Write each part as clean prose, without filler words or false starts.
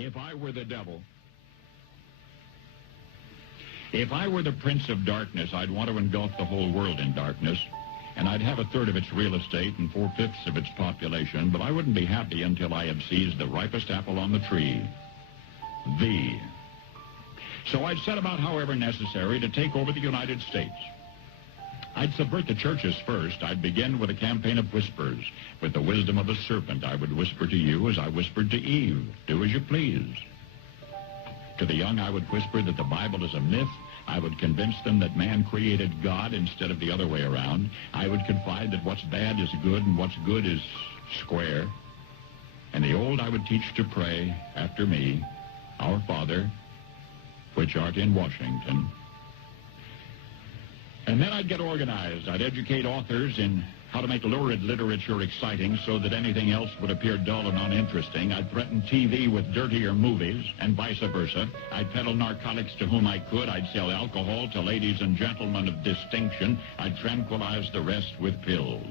If I were the devil, if I were the prince of darkness, I'd want to engulf the whole world in darkness, and I'd have a third of its real estate and 4/5 of its population, but I wouldn't be happy until I had seized the ripest apple on the tree, thee. So I'd set about, however necessary, to take over the United States. I'd subvert the churches first. I'd begin with a campaign of whispers. With the wisdom of a serpent, I would whisper to you as I whispered to Eve, do as you please. To the young, I would whisper that the Bible is a myth. I would convince them that man created God instead of the other way around. I would confide that what's bad is good and what's good is square. And the old I would teach to pray after me, Our Father, which art in Washington. And then I'd get organized. I'd educate authors in how to make lurid literature exciting so that anything else would appear dull and uninteresting. I'd threaten TV with dirtier movies and vice versa. I'd peddle narcotics to whom I could. I'd sell alcohol to ladies and gentlemen of distinction. I'd tranquilize the rest with pills.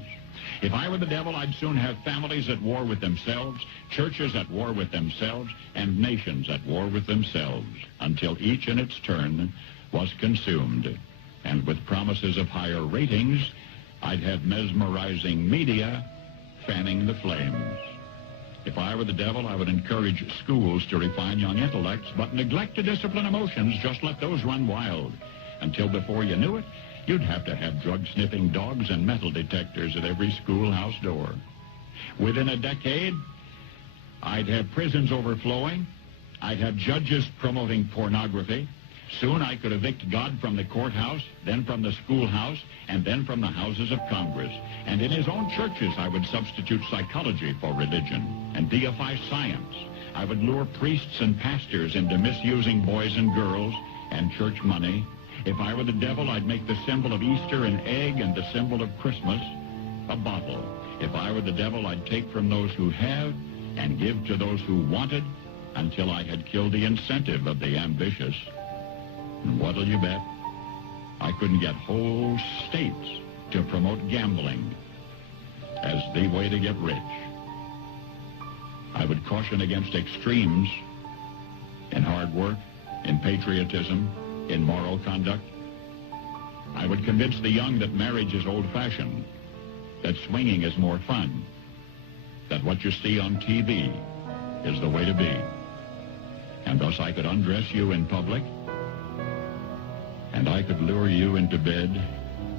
If I were the devil, I'd soon have families at war with themselves, churches at war with themselves, and nations at war with themselves, until each in its turn was consumed. And with promises of higher ratings, I'd have mesmerizing media fanning the flames. If I were the devil, I would encourage schools to refine young intellects, but neglect to discipline emotions. Just let those run wild. Until before you knew it, you'd have to have drug-sniffing dogs and metal detectors at every schoolhouse door. Within a decade, I'd have prisons overflowing. I'd have judges promoting pornography. Soon I could evict God from the courthouse, then from the schoolhouse, and then from the houses of Congress. And in his own churches, I would substitute psychology for religion and deify science. I would lure priests and pastors into misusing boys and girls and church money. If I were the devil, I'd make the symbol of Easter an egg and the symbol of Christmas a bottle. If I were the devil, I'd take from those who have and give to those who wanted until I had killed the incentive of the ambitious. And what'll you bet? I couldn't get whole states to promote gambling as the way to get rich. I would caution against extremes in hard work, in patriotism, in moral conduct. I would convince the young that marriage is old-fashioned, that swinging is more fun, that what you see on TV is the way to be. And thus I could undress you in public, and I could lure you into bed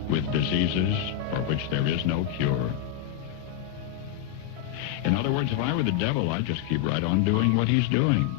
with diseases for which there is no cure. In other words, if I were the devil, I'd just keep right on doing what he's doing.